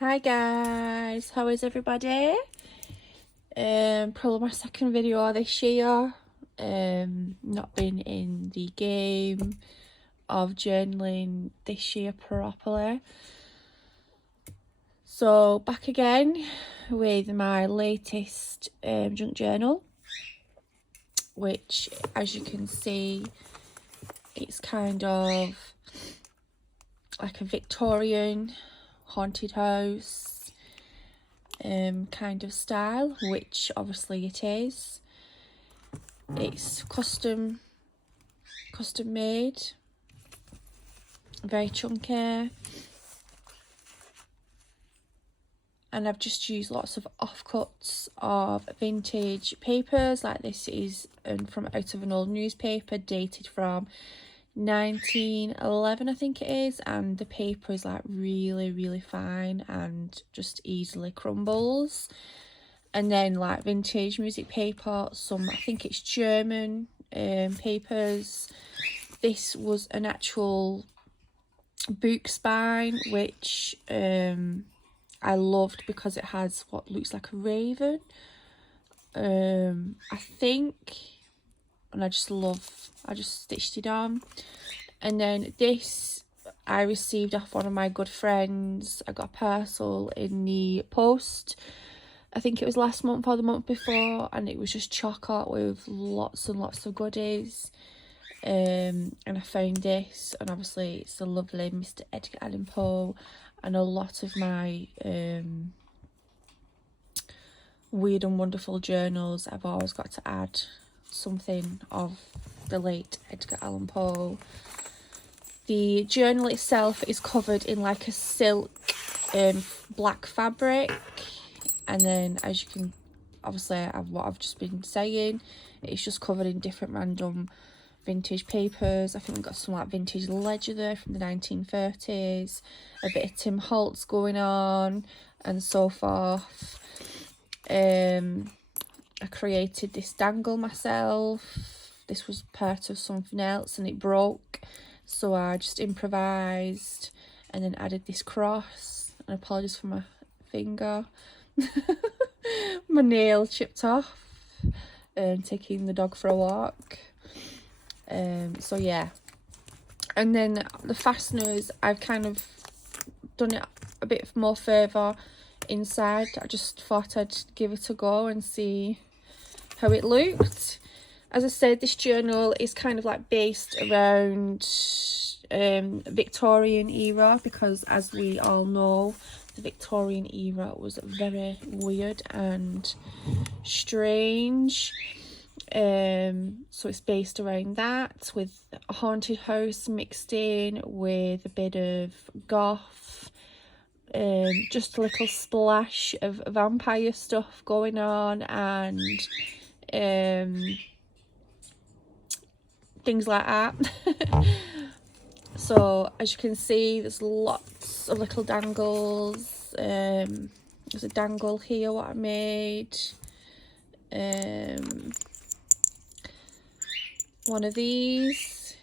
Hi guys, how is everybody? Probably my second video this year. Not been in the game of journaling this year properly. So back again with my latest junk journal, which as you can see, it's kind of like a Victorian haunted house kind of style, which obviously it is. It's custom made, very chunky, and I've just used lots of offcuts of vintage papers. Like this is from out of an old newspaper dated from 1911 I think it is, and the paper is like really fine and just easily crumbles. And then like vintage music paper, some I think it's German papers. This was an actual book spine, which I loved because it has what looks like a raven, I think, and I just stitched it on. And then this I received off one of my good friends. I got a parcel in the post, I think it was last month or the month before, and it was just chocolate with lots and lots of goodies. And I found this, and obviously it's the lovely Mr. Edgar Allan Poe, and a lot of my weird and wonderful journals I've always got to add something of the late Edgar Allan Poe. The journal itself is covered in like a silk black fabric, and then as you can obviously what I've just been saying, it's just covered in different random vintage papers. I think we've got some like vintage ledger there from the 1930s, a bit of Tim Holtz going on and so forth. I created this dangle myself. This was part of something else and it broke, so I just improvised and then added this cross. And apologies for my finger. My nail chipped off taking the dog for a walk. So yeah, and then the fasteners, I've kind of done it a bit more further inside. I just thought I'd give it a go and see how it looked. As I said, this journal is kind of like based around Victorian era, because as we all know, the Victorian era was very weird and strange. So it's based around that, with a haunted house mixed in with a bit of goth, just a little splash of vampire stuff going on, and things like that. So as you can see, there's lots of little dangles. There's a dangle here what I made, one of these,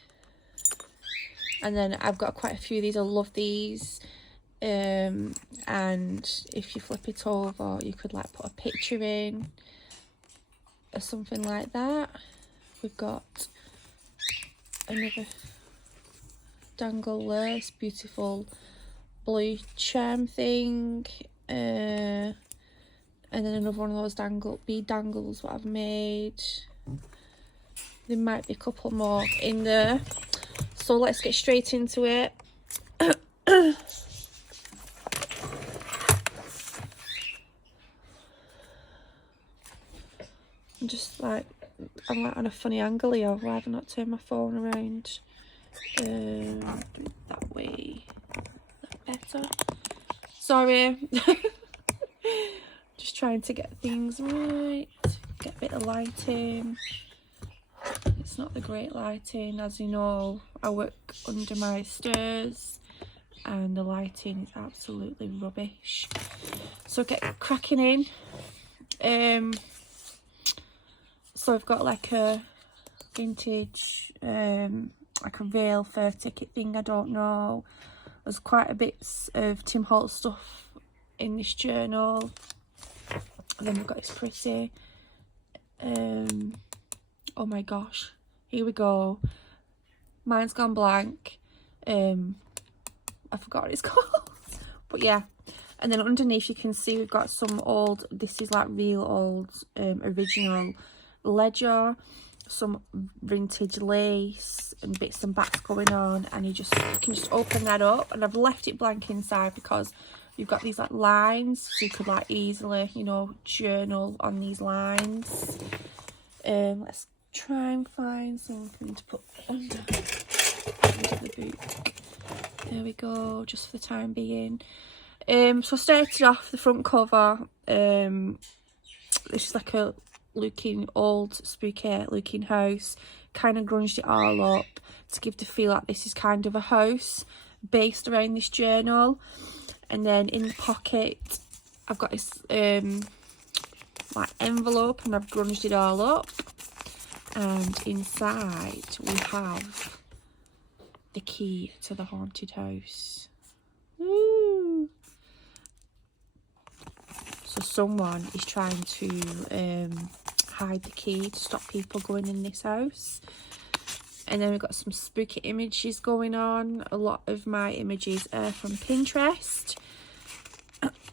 and then I've got quite a few of these. I love these, and if you flip it over you could like put a picture in or something like that. We've got another dangle there, this beautiful blue charm thing, and then another one of those bead dangles what I've made. There might be a couple more in there, so let's get straight into it. I'm like on a funny angle here. Why have I not turned my phone around? Do it that way. That better. Sorry. Just trying to get things right. Get a bit of lighting. It's not the great lighting, as you know. I work under my stairs and the lighting is absolutely rubbish. So get cracking in. So I've got like a vintage like a rail fair ticket thing, I don't know. There's quite a bit of Tim Holtz stuff in this journal. And then we've got this pretty, oh my gosh, here we go. Mine's gone blank. I forgot what it's called. But yeah. And then underneath you can see we've got some old, this is like real old original ledger, some vintage lace and bits and bats going on, and you can just open that up. And I've left it blank inside because you've got these like lines, so you could like easily, you know, journal on these lines. Let's try and find something to put under the book. There we go, just for the time being. So I started off the front cover. This is like a old spooky looking house. Kind of grunged it all up to give the feel like this is kind of a house based around this journal. And then in the pocket I've got this like envelope, and I've grunged it all up, and inside we have the key to the haunted house. Woo! So someone is trying to hide the key to stop people going in this house. And then we've got some spooky images going on. A lot of my images are from Pinterest.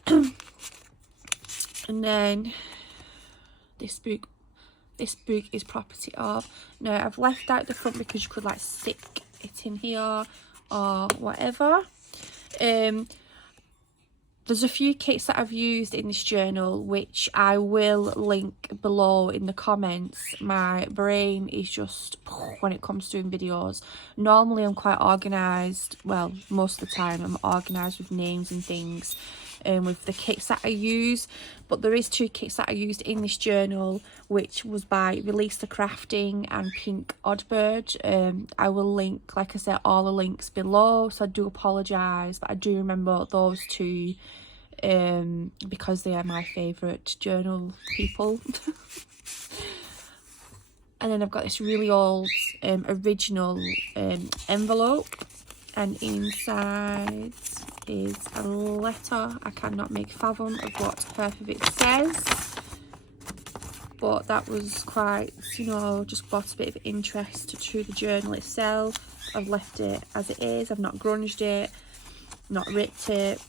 And then this book is property of. Now I've left out the front because you could like stick it in here or whatever. There's a few kits that I've used in this journal, which I will link below in the comments. My brain is just, when it comes to doing videos, normally I'm quite organised. Well, most of the time I'm organised with names and things, with the kits that I use. But there is 2 kits that I used in this journal, which was by Release the Crafting and Pink Oddbird. I will link, like I said, all the links below, so I do apologise, but I do remember those 2 because they are my favourite journal people. And then I've got this really old original envelope, and inside is a letter. I cannot make fathom of what half of it says, but that was quite, you know, just brought a bit of interest to the journal itself. I've left it as it is. I've not grunged it, not ripped it.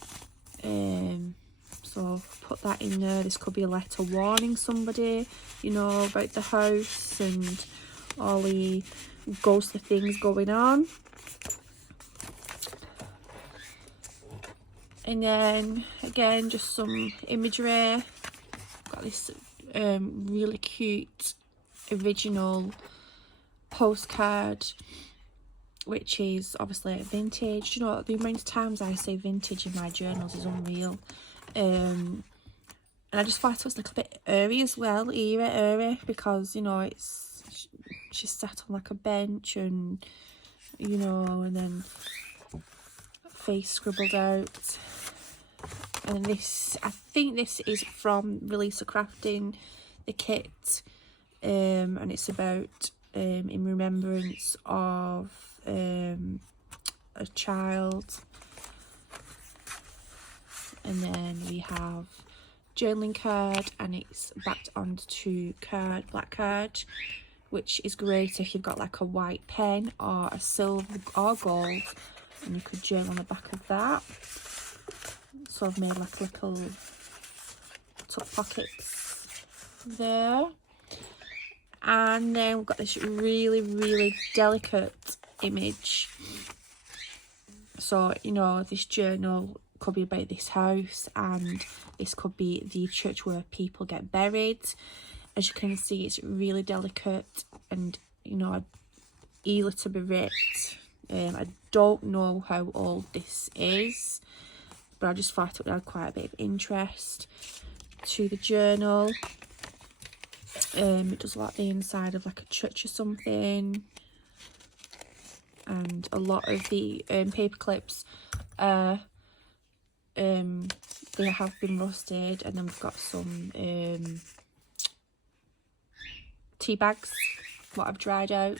So put that in there. This could be a letter warning somebody, you know, about the house and all the ghostly things going on. And then again, just some imagery. Got this really cute original postcard, which is obviously vintage. You know, the amount of times I say vintage in my journals is unreal. And I just thought it was a little bit airy as well, airy, because, you know, she's sat on like a bench, and, you know, and then face scribbled out. And this, I think this is from Release the Crafting, the kit, and it's about in remembrance of a child. And then we have journaling card, and it's backed onto black card, which is great if you've got like a white pen or a silver or gold, and you could journal on the back of that. So I've made like little tuck pockets there. And then we've got this really delicate image. So, you know, this journal could be about this house, and this could be the church where people get buried. As you can see, it's really delicate and, you know, easily to be ripped. I don't know how old this is, but I just thought it would add quite a bit of interest to the journal. It does like the inside of like a church or something, and a lot of the paper clips they have been rusted. And then we've got some tea bags what I've dried out.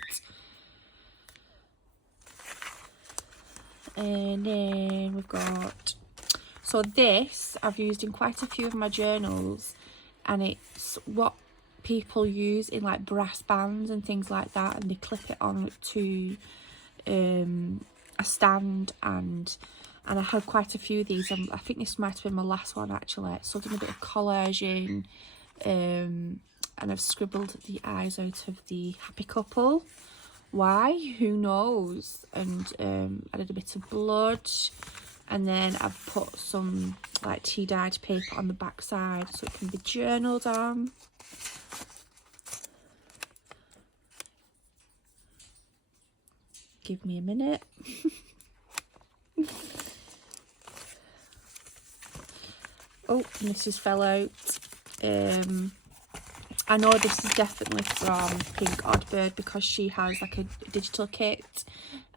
And then we've got So this I've used in quite a few of my journals, and it's what people use in like brass bands and things like that, and they clip it on to a stand, and I had quite a few of these. I think this might have been my last one actually. So I've done a bit of collaging, and I've scribbled the eyes out of the happy couple. Why? Who knows? And added a bit of blood, and then I've put some like tea dyed paper on the back side so it can be journaled on. Give me a minute. Oh, and this just fell out. I know this is definitely from Pink Oddbird because she has like a digital kit,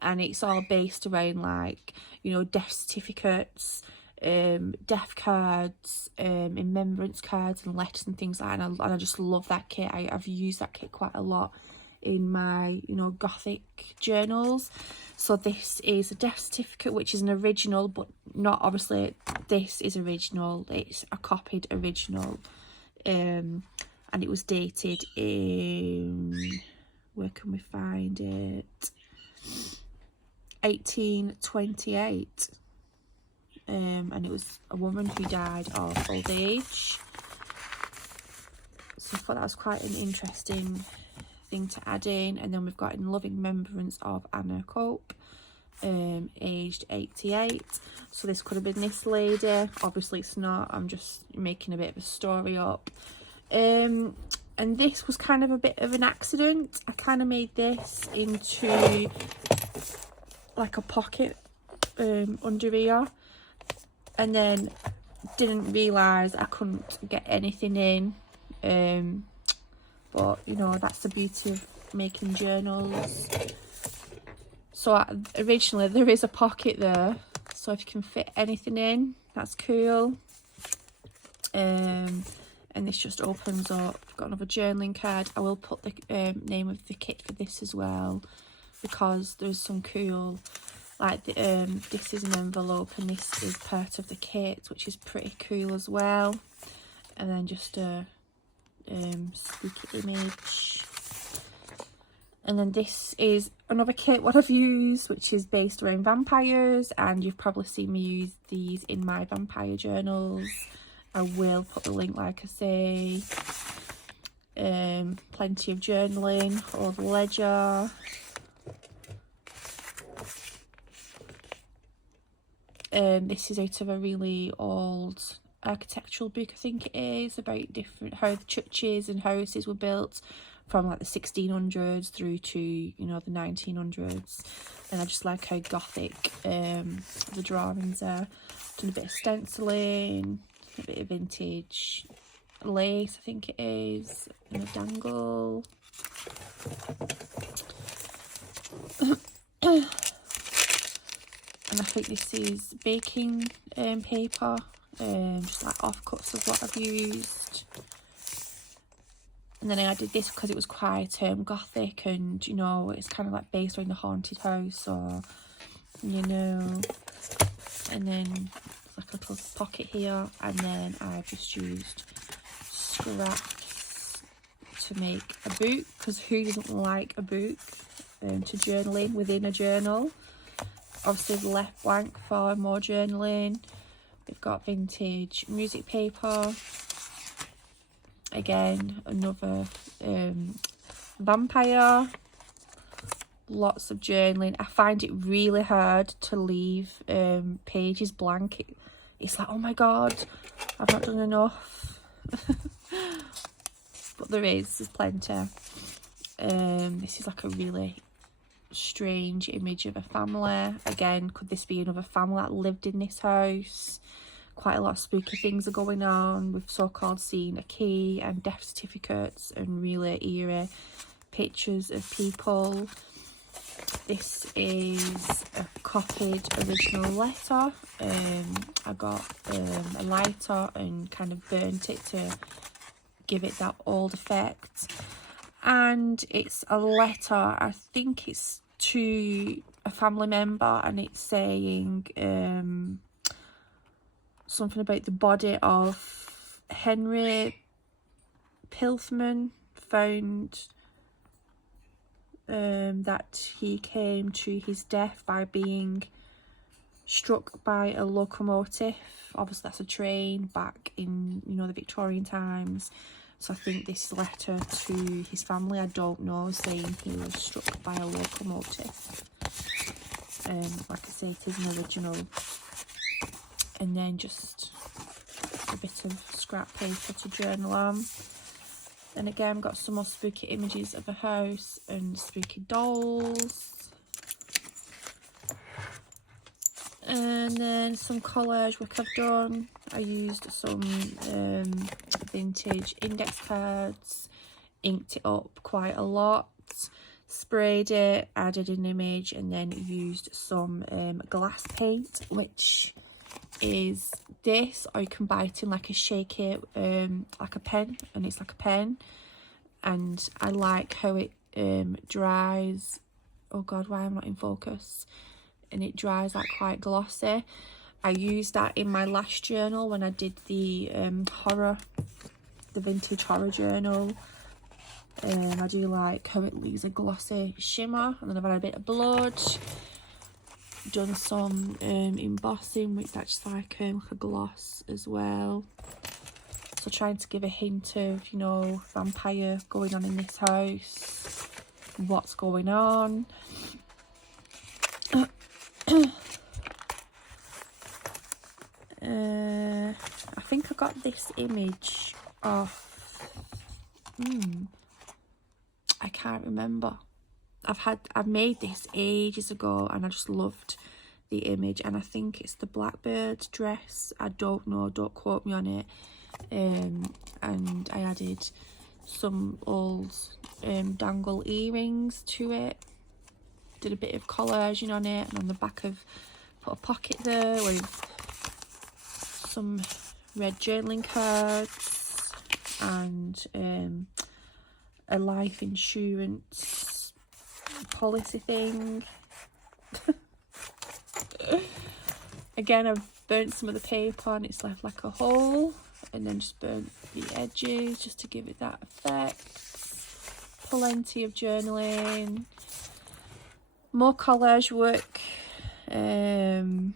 and it's all based around like, you know, death certificates, death cards, remembrance cards and letters and things like that. And I just love that kit. I've used that kit quite a lot in my, you know, Gothic journals. So this is a death certificate, which is an original, but not obviously this is original. It's a copied original. And it was dated in, where can we find it, 1828, and it was a woman who died of old age. So I thought that was quite an interesting thing to add in. And then we've got in loving remembrance of Anna Cope, aged 88. So this could have been this lady, obviously it's not, I'm just making a bit of a story up. And this was kind of a bit of an accident. I kind of made this into like a pocket under here, and then didn't realise I couldn't get anything in. But you know, that's the beauty of making journals. So originally there is a pocket there, so if you can fit anything in, that's cool. And this just opens up. I've got another journaling card. I will put the name of the kit for this as well, because there's some cool, like this is an envelope and this is part of the kit, which is pretty cool as well. And then just a spooky image. And then this is another kit what I've used, which is based around vampires, and you've probably seen me use these in my vampire journals. I will put the link, like I say. Plenty of journaling, or the ledger. This is out of a really old architectural book, I think it is, about different how the churches and houses were built from like the 1600s through to, you know, the 1900s. And I just like how Gothic the drawings are. Done a bit of stenciling, a bit of vintage lace, I think it is, and a dangle. And I think this is baking paper, just like offcuts of what I've used. And then I added this because it was quite Gothic, and you know, it's kind of like based on the haunted house, or you know. And then like a little pocket here, and then I've just used scraps to make a book, because who doesn't like a book to journal in within a journal. Obviously I've left blank for more journaling. We've got vintage music paper, again another vampire. Lots of journaling. I find it really hard to leave pages blank. It's like, oh my god, I've not done enough. But there's plenty. This is like a really strange image of a family. Again, could this be another family that lived in this house? Quite a lot of spooky things are going on. We've so-called seen a key and death certificates and really eerie pictures of people. This is a copied original letter. I got a lighter and kind of burnt it to give it that old effect. And it's a letter, I think it's to a family member, and it's saying something about the body of Henry Pilthman, found that he came to his death by being struck by a locomotive. Obviously that's a train back in, you know, the Victorian times. So I think this letter to his family, I don't know, saying he was struck by a locomotive. Like I say, it is an original. And then just a bit of scrap paper to journal on. Then again, got some more spooky images of a house and spooky dolls. And then some collage work I've done. I used some vintage index cards, inked it up quite a lot, sprayed it, added an image, and then used some glass paint, which is this, or you can buy it in like a shaky, like a pen, and it's like a pen. And I like how it dries. Oh god, why am I not in focus? And it dries like quite glossy. I used that in my last journal when I did the vintage horror journal. I do like how it leaves a glossy shimmer. And then I've had a bit of blood, done some embossing, which that's like a gloss as well. So trying to give a hint of, you know, vampire going on in this house, what's going on. I think I got this image off, I can't remember. I've made this ages ago and I just loved the image, and I think it's the blackbird dress. I don't know, don't quote me on it. And I added some old dangle earrings to it, did a bit of collaging on it, and on the back of put a pocket there with some red journaling cards and a life insurance policy thing. Again, I've burnt some of the paper and it's left like a hole, and then just burnt the edges just to give it that effect. Plenty of journaling, more collage work, you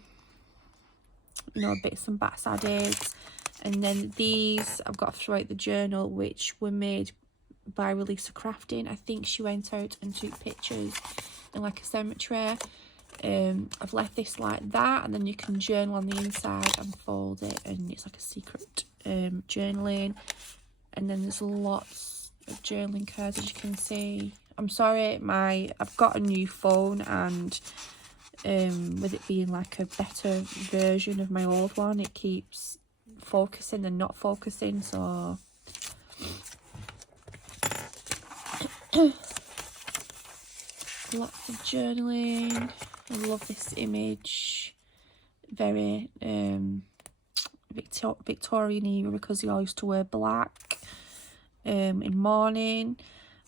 know, bits and bats added. And then these I've got throughout the journal, which were made by Releasa Crafting. I think she went out and took pictures in like a cemetery. I've left this like that, and then you can journal on the inside and fold it, and it's like a secret journaling. And then there's lots of journaling cards, as you can see. I'm sorry, I've got a new phone, and with it being like a better version of my old one, it keeps focusing and not focusing, so lots of journaling. I love this image, very Victorian era, because they all used to wear black in mourning.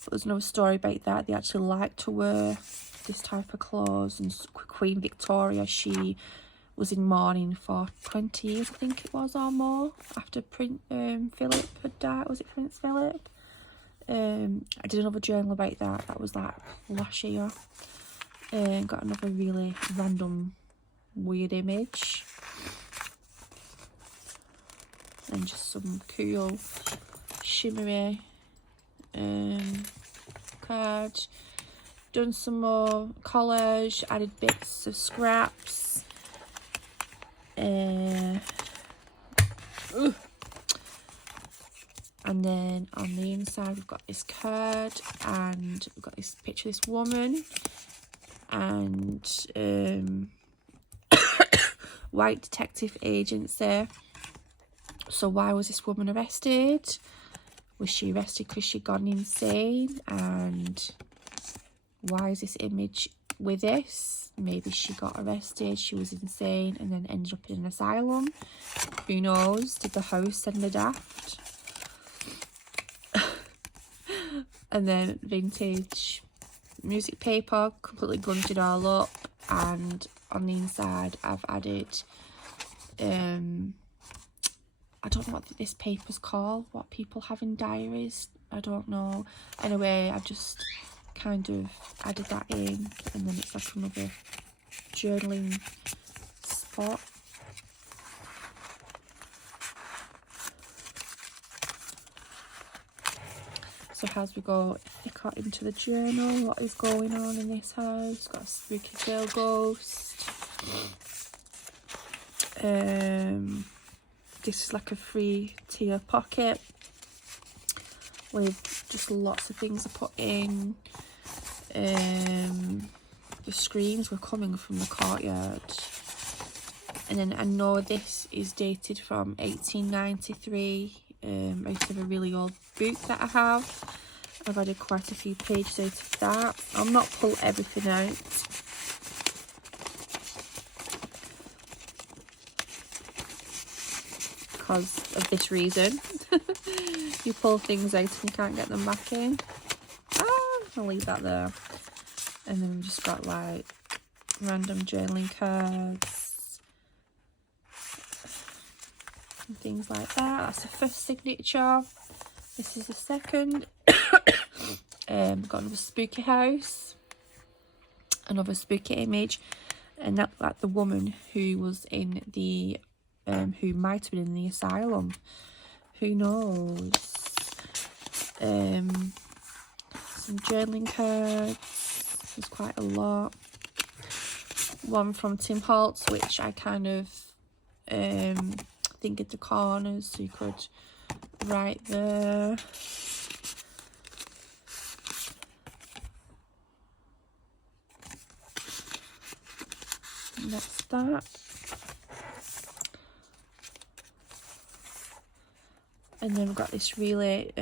But there's no story about that. They actually like to wear this type of clothes. And Queen Victoria, she was in mourning for 20 years, I think it was, or more, after Prince Philip had died. Was it Prince Philip? I did another journal about that. That was like last year. Got another really random weird image, and just some cool shimmery card. Done some more collage, added bits of scraps. And then on the inside we've got this card, and we've got this picture of this woman, and white detective agency. So why was this woman arrested? Was she arrested because she'd gone insane? And why is this image with this? Maybe she got arrested, she was insane, and then ended up in an asylum. Who knows? Did the house send her daft? And then vintage music paper, completely grunted all up, and on the inside I've added I don't know what this paper's called, what people have in diaries, I don't know. Anyway, I've just kind of added that in, and then it's like another journaling spot. So as we go thicker into the journal, what is going on in this house? Got a spooky girl ghost. This is like a 3-tier pocket with just lots of things I put in. The screams were coming from the courtyard. And then I know this is dated from 1893. I used to have a really old book that I have. I've added quite a few pages out of that. I'll not pull everything out. Because of this reason. You pull things out and you can't get them back in. I'll leave that there. And then we've just got like random journaling cards and things like that. That's the first signature. This is the second. Got another spooky house, another spooky image, and that's like the woman who was in the who might have been in the asylum, who knows. Some journaling cards, there's quite a lot. One from Tim Holtz, which I kind of think at the corners, so you could write there. And that's that. And then we've got this really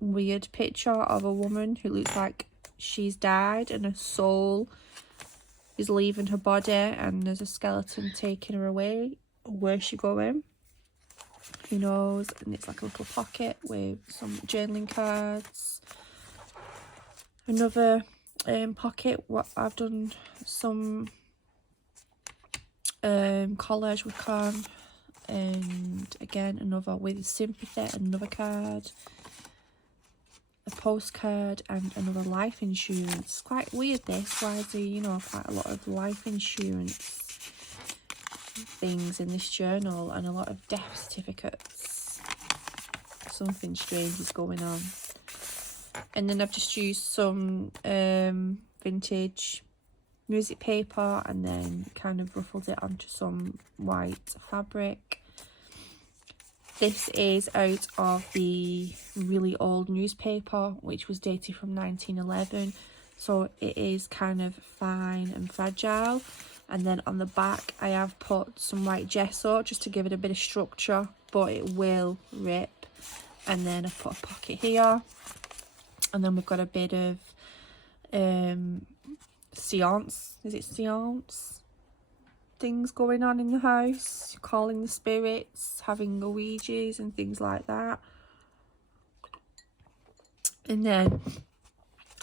weird picture of a woman who looks like she's died and her soul is leaving her body, and there's a skeleton taking her away. Where's she going? Who knows? And it's like a little pocket with some journaling cards. Another pocket. What I've done some collage with Con, and again another with sympathy, another card, a postcard, and another life insurance. Quite weird this. Why is there, you know, quite a lot of life insurance things in this journal, and a lot of death certificates. Something strange is going on. And then I've just used some vintage music paper and then kind of ruffled it onto some white fabric. This is out of the really old newspaper, which was dated from 1911, so it is kind of fine and fragile. And then on the back I have put some white gesso just to give it a bit of structure, but it will rip. And then I put a pocket here, and then we've got a bit of seance, is it seance things going on in the house, calling the spirits, having Ouijas and things like that. And then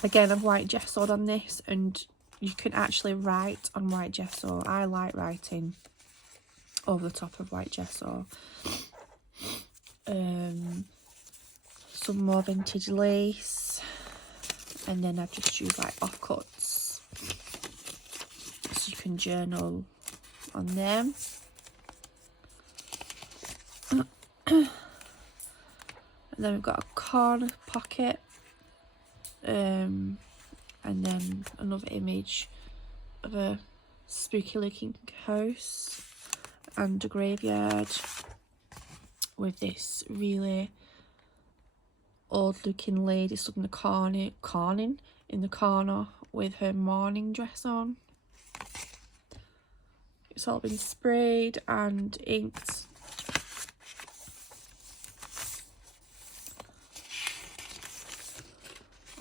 again I've white gessoed on this, and you can actually write on white gesso. I like writing over the top of white gesso. Some more vintage lace, and then I've just used like offcuts so you can journal on them. And then we've got a corner pocket, and then another image of a spooky looking house and a graveyard with this really old looking lady stood in the corner with her mourning dress on. It's all been sprayed and inked.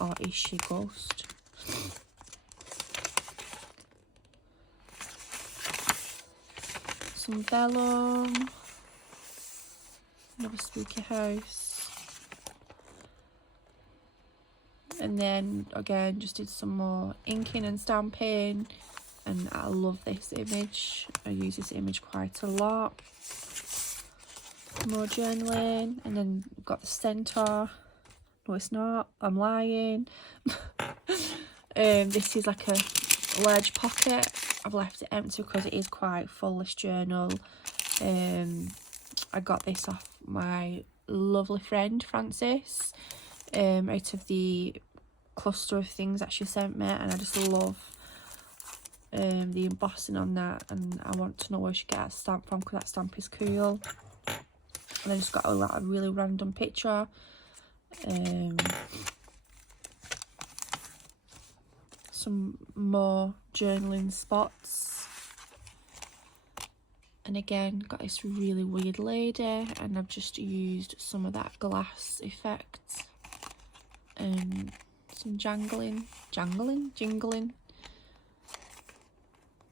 Or is she a ghost? Some vellum. Another spooky house. And then again just did some more inking and stamping, and I love this image. I use this image quite a lot. more journaling, and then got the centaur. No, it's not, I'm lying. This is like a large pocket. I've left it empty because it is quite full, this journal. I got this off my lovely friend Frances, out of the cluster of things that she sent me, and I just love the embossing on that, and I want to know where she got that stamp from because that stamp is cool. And then just got a really random picture. Some more journaling spots, and again got this really weird lady, and I've just used some of that glass effect and some jingling,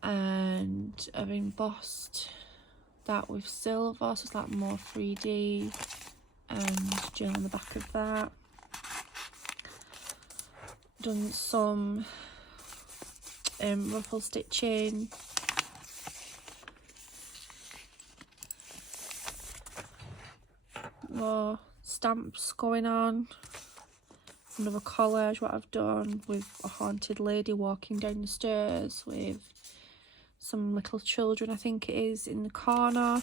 and I've embossed that with silver, so it's like more 3D, and gel on the back of that. Done some ruffle stitching, more stamps going on, another collage what I've done with a haunted lady walking down the stairs with some little children, I think it is, in the corner.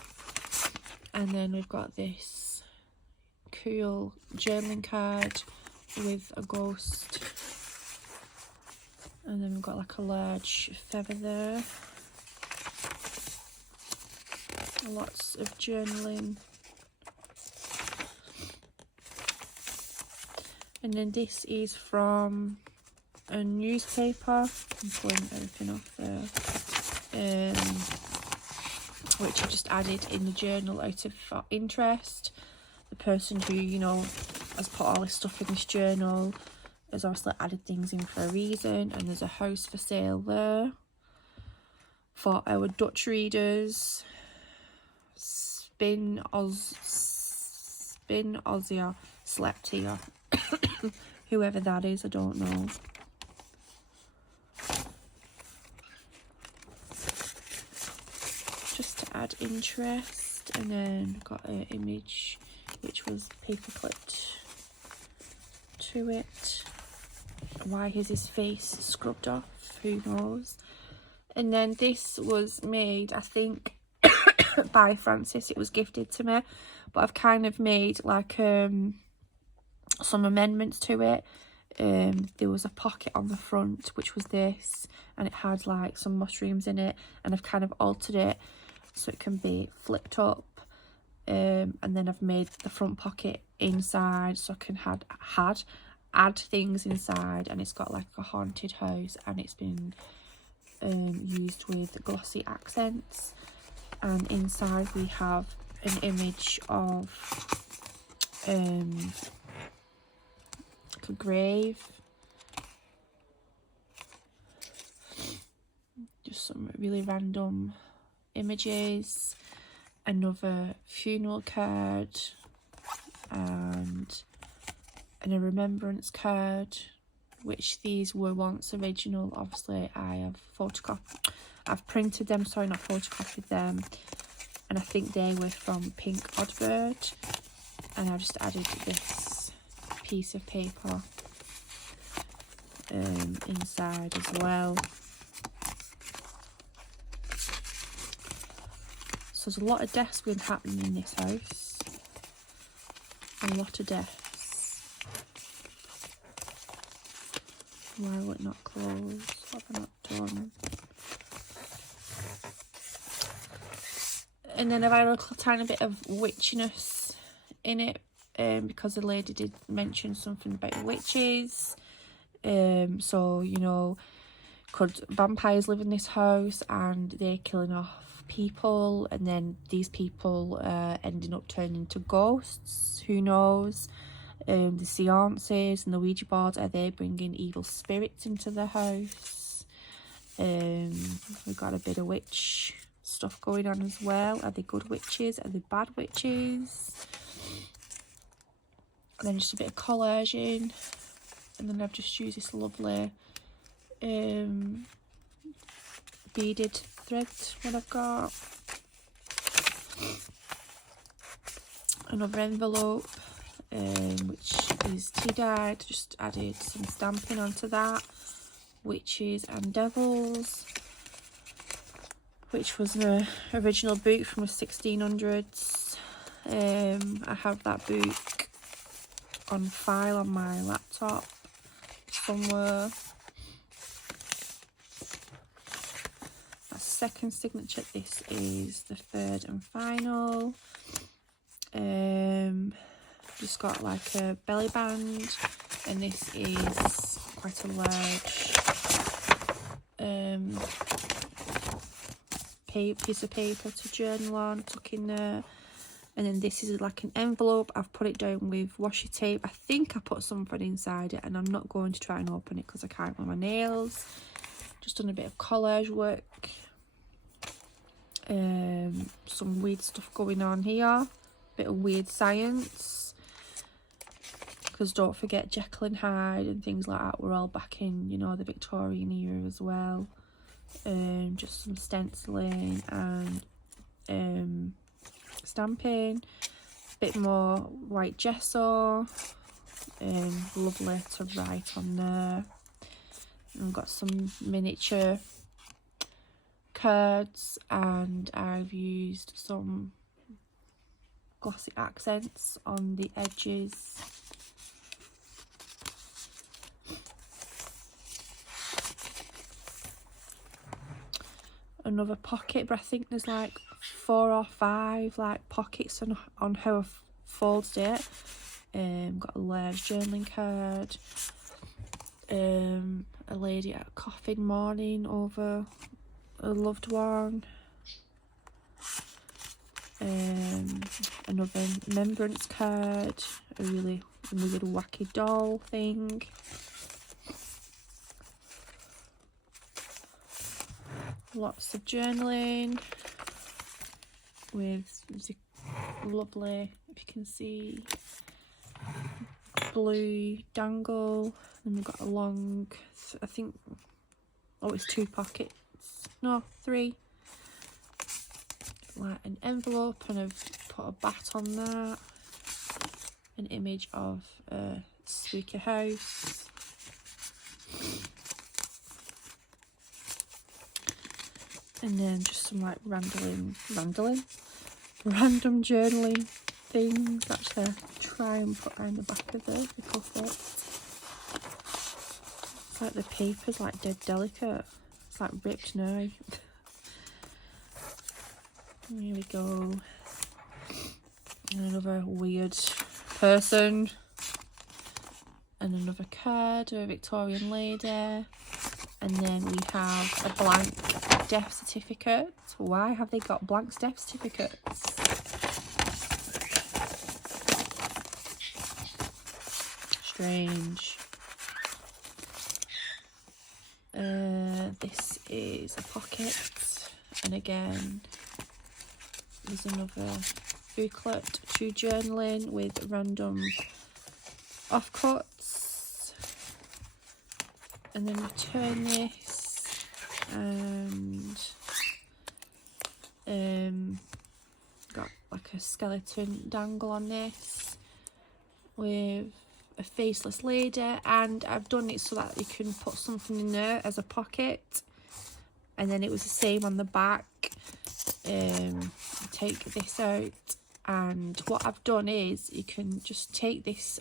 And then we've got this cool journaling card with a ghost, and then we've got like a large feather there. Lots of journaling. And then this is from a newspaper. I'm pulling everything off there. Which I just added in the journal out of interest. The person who, you know, has put all this stuff in this journal has obviously added things in for a reason. And there's a house for sale there for our Dutch readers. Spin Ozia slept here. Whoever that is, I don't know. Just to add interest. And then got an image which was paper clipped to it. Why is his face scrubbed off? Who knows? And then this was made, I think, by Frances. It was gifted to me, but I've kind of made like some amendments to it. There was a pocket on the front which was this, and it had like some mushrooms in it, and I've kind of altered it so it can be flipped up. And then I've made the front pocket inside so I can add things inside, and it's got like a haunted house, and it's been used with glossy accents. And inside we have an image of a grave, just some really random images, another funeral card, and a remembrance card, which these were once original. Obviously I've printed them, sorry, not photocopied them, and I think they were from Pink Oddbird, and I just added this piece of paper inside as well. So there's a lot of deaths been happening in this house, a lot of deaths. Why will it not close? What have I not done? And then I've had a little tiny bit of witchiness in it, because the lady did mention something about witches. So, you know, could vampires live in this house and they're killing off people, and then these people ending up turning into ghosts? Who knows? The seances and the Ouija boards, are they bringing evil spirits into the house? We've got a bit of witch stuff going on as well. Are they good witches? Are they bad witches? And then just a bit of collaging, and then I've just used this lovely beaded thread what I've got. another envelope, which is tea dyed. Just added some stamping onto that. Witches and Devils, which was an original book from the 1600s. I have that book on file on my laptop somewhere. A second signature. This is the third and final. Just got like a belly band, and this is quite a large piece of paper to journal on, tuck in there. And then this is like an envelope. I've put it down with washi tape. I think I put something inside it, and I'm not going to try and open it because I can't with my nails. Just done a bit of collage work. Some weird stuff going on here. Bit of weird science. Because don't forget Jekyll and Hyde and things like that were all back in, you know, the Victorian era as well. Just some stenciling and stamping, a bit more white gesso, lovely to write on there. And I've got some miniature cards, and I've used some glossy accents on the edges. Another pocket, but I think there's like 4 or 5 like pockets on how I've folded it. Got a large journaling card. A lady at a coffin mourning over a loved one. Another remembrance card. A really weird wacky doll thing. Lots of journaling with lovely, if you can see, blue dangle. And we've got a long, I think, oh, it's 2 pockets, no, 3. Like an envelope, and I've put a bat on that. An image of a spooky house. And then just some like random journaling things. Actually, I try and put around the back of the cover. It's like the paper's like dead delicate. It's like ripped now. Here we go. And another weird person. And another card of a Victorian lady. And then we have a blank death certificate. Why have they got blank death certificates? Strange. This is a pocket, and again there's another booklet to journaling with random offcuts. And then we turn this, and got like a skeleton dangle on this with a faceless lady, and I've done it so that you can put something in there as a pocket. And then it was the same on the back. Take this out, and what I've done is you can just take this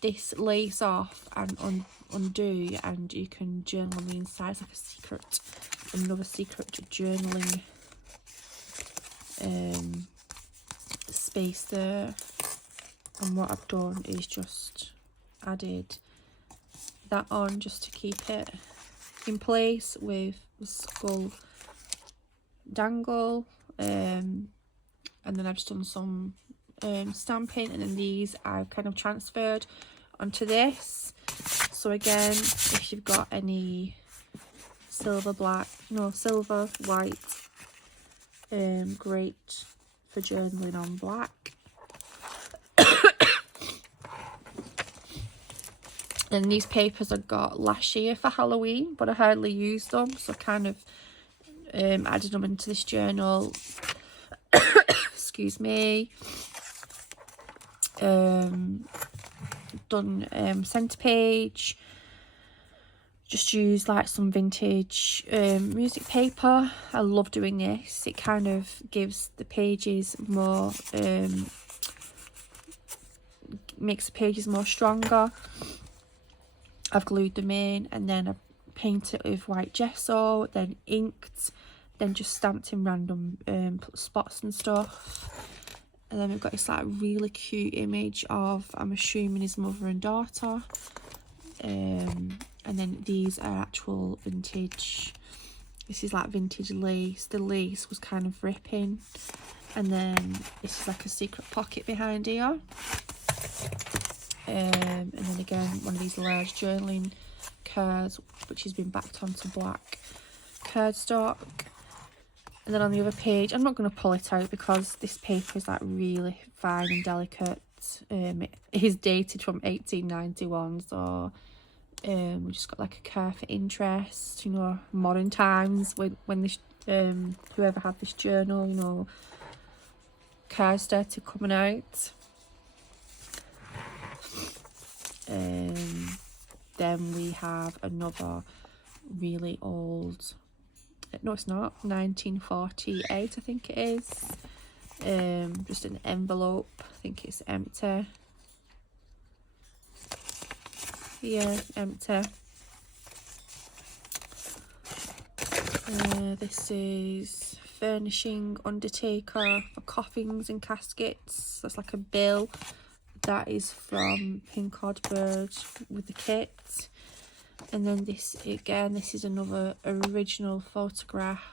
this lace off and undo, and you can journal on the inside. It's like a secret, another secret journaling space there. And what I've done is just added that on just to keep it in place with the skull dangle, and then I've just done some stamping, and then these I've kind of transferred onto this. So again, if you've got any silver white, great for journaling on black. And these papers I got last year for Halloween, but I hardly used them, so I kind of added them into this journal. Excuse excuse me. Done centre page. Just use like some vintage music paper. I love doing this. It kind of gives the pages more, makes the pages more stronger. I've glued them in, and then I've painted it with white gesso, then inked, then just stamped in random spots and stuff. And then we've got this like really cute image of, I'm assuming, his mother and daughter. And then these are actual vintage, this is like vintage lace. The lace was kind of ripping, and then this is like a secret pocket behind here. And then again, one of these large journaling cards, which has been backed onto black cardstock. And then on the other page, I'm not going to pull it out because this paper is like really fine and delicate. It is dated from 1891, so we just got like a care for interest, you know, modern times when this whoever had this journal, you know, cards started coming out. Then we have another really old, no it's not, 1948 I think it is, just an envelope. I think it's empty. Yeah, empty. This is furnishing undertaker for coffins and caskets. That's like a bill. That is from Pink Odd Bird with the kit. And then this, again, this is another original photograph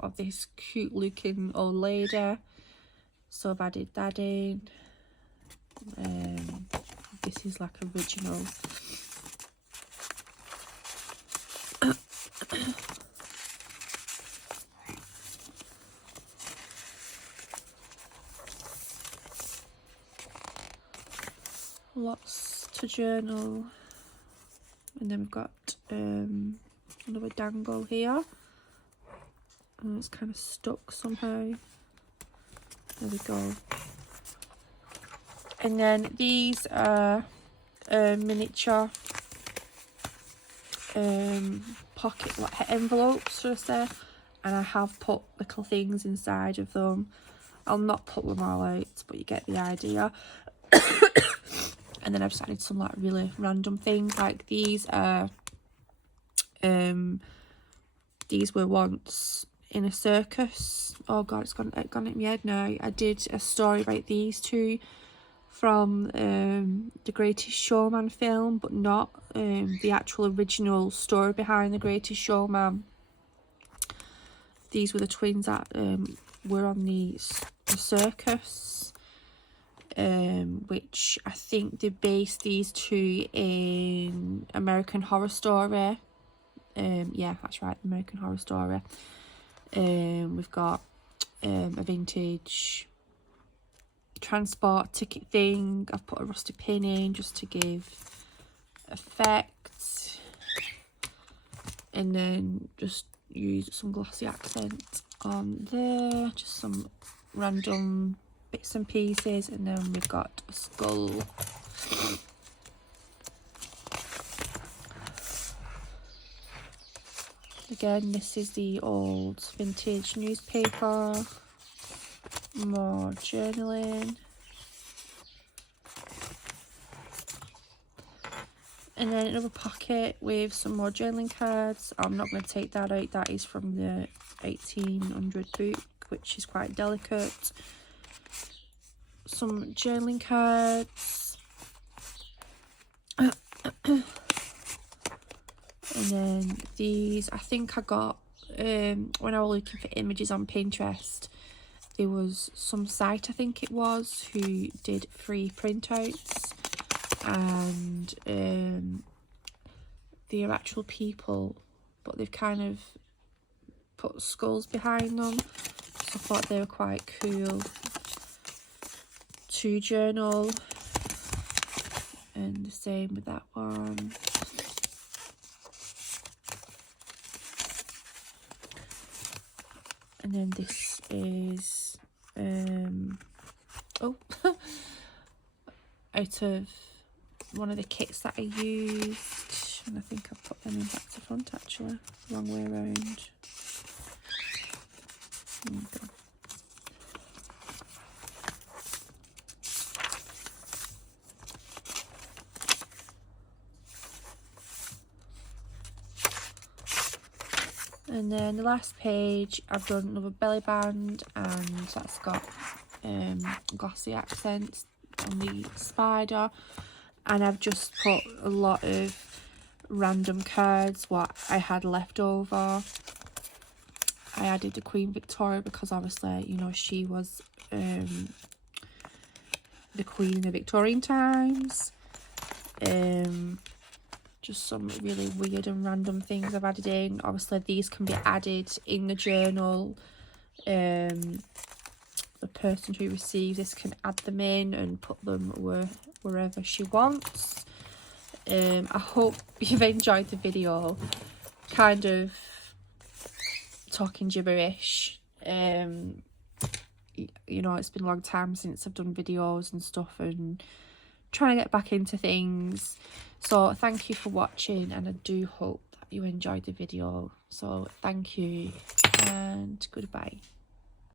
of this cute looking old lady. So I've added that in. This is like original. Lots to journal. And then we've got another dangle here. And it's kind of stuck somehow. There we go. And then these are miniature pocket envelopes, should I say, and I have put little things inside of them. I'll not put them all out, but you get the idea. And then I've just added some like really random things, like these are these were once in a circus. Oh god, it's gone in my head now. I did a story about these two from the Greatest Showman film, but not the actual original story behind the Greatest Showman. These were the twins that were on the circus, which I think they based these two in American Horror Story. Yeah, that's right, American Horror Story. We've got a vintage transport ticket thing. I've put a rusty pin in just to give effect, and then just use some glossy accent on there, just some random bits and pieces. And then we've got a skull. Again, this is the old vintage newspaper. More journaling. And then another pocket with some more journaling cards. I'm not going to take that out. That is from the 1800 book, which is quite delicate. Some journaling cards. And then these, I think I got, when I was looking for images on Pinterest, there was some site, I think it was, who did free printouts, and they're actual people, but they've kind of put skulls behind them, so I thought they were quite cool to journal. And the same with that one. And then this is oh, out of one of the kits that I used, and I think I put them in back to front actually, wrong way around. Okay. And then the last page, I've done another belly band, and that's got glossy accents on the spider, and I've just put a lot of random cards what I had left over. I added the Queen Victoria because obviously, you know, she was the Queen in the Victorian times. Just some really weird and random things I've added in. Obviously these can be added in the journal. The person who receives this can add them in and put them wherever she wants. I hope you've enjoyed the video, kind of talking gibberish. You know, it's been a long time since I've done videos and stuff, and trying to get back into things. So thank you for watching, and I do hope that you enjoyed the video. So thank you and goodbye.